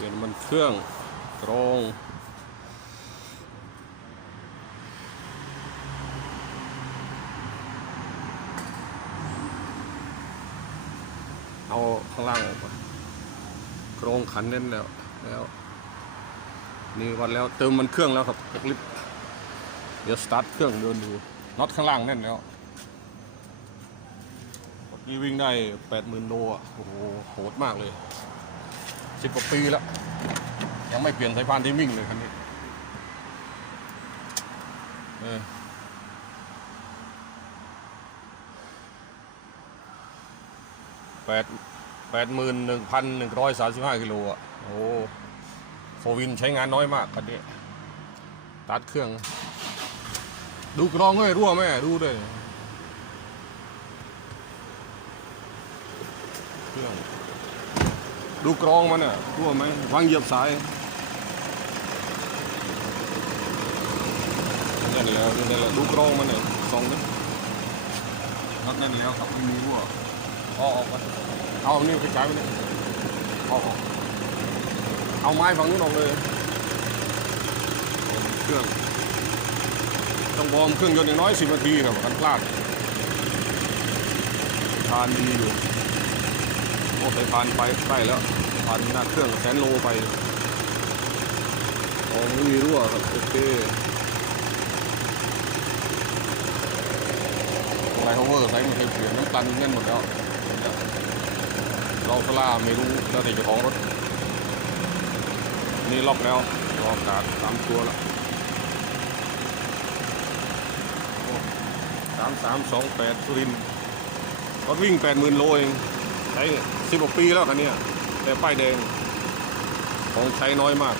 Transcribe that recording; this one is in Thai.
ลี่ยนมันเครื่องกรงเอาข้างล่างออกมากรงขันแน่นแล้วแล้วนี่วัดแล้วเติมมันเครื่องแล้วครับจากลิฟเดี๋ยวสตาร์ทเครื่องเดินดูน็อตข้างล่างแน่นแล้วนี่วิ่งได้แปดหมื่นโลอะโอ้โหโหดมากเลย สิบกว่าปีแล้ว ยังไม่เปลี่ยนสายพานที่วิ่งเลยคันนี้เออแปดแปดหมื่นหนึ่งพันหนึ่งร้อยสามสิบห้ากิโลอะโอ้โฟวินใช้งานน้อยมากคันนี้ ตัดเครื่อง ดูกรองด้วยรั่วไหมดูด้วยเครื่อง ดูกรองมันอะรั่วไหมวางเหยียบสายนั่นแล้วนั่นแหละดูกรองมันอะสองนี่นัดแน่นแล้วครับไม่มีรั่วเอาออกมาเอาอันนี้ไปใช้ไปเนี่ยเอาออกเอาไม้ฝั่งนู้นออกเลย เครื่องต้องวอร์มเครื่องยนต์อย่างน้อยสิบนาทีครับกันพลาดทานดีอยู่โอ้ ไปผ่านไปใกล้แล้วผ่านหน้าเครื่องแสนโลไปอ๋อไม่มีรั่วครับโอเคอะไรเขาเวอร์ใช้ไม่เคยเปลี่ยนน้ำตันเงี้ยหมดแล้วเราสลาไม่รู้แล้วแต่เจ้าของรถ นี่ล็อกแล้วรอการตามตัวแล้วสามสามสองแปดสุรินรถวิ่งแปดหมื่นโลเอง ช้สิบกว่าปีแล้วคันนี้แต่ป้ายแดงของใช้น้อยมาก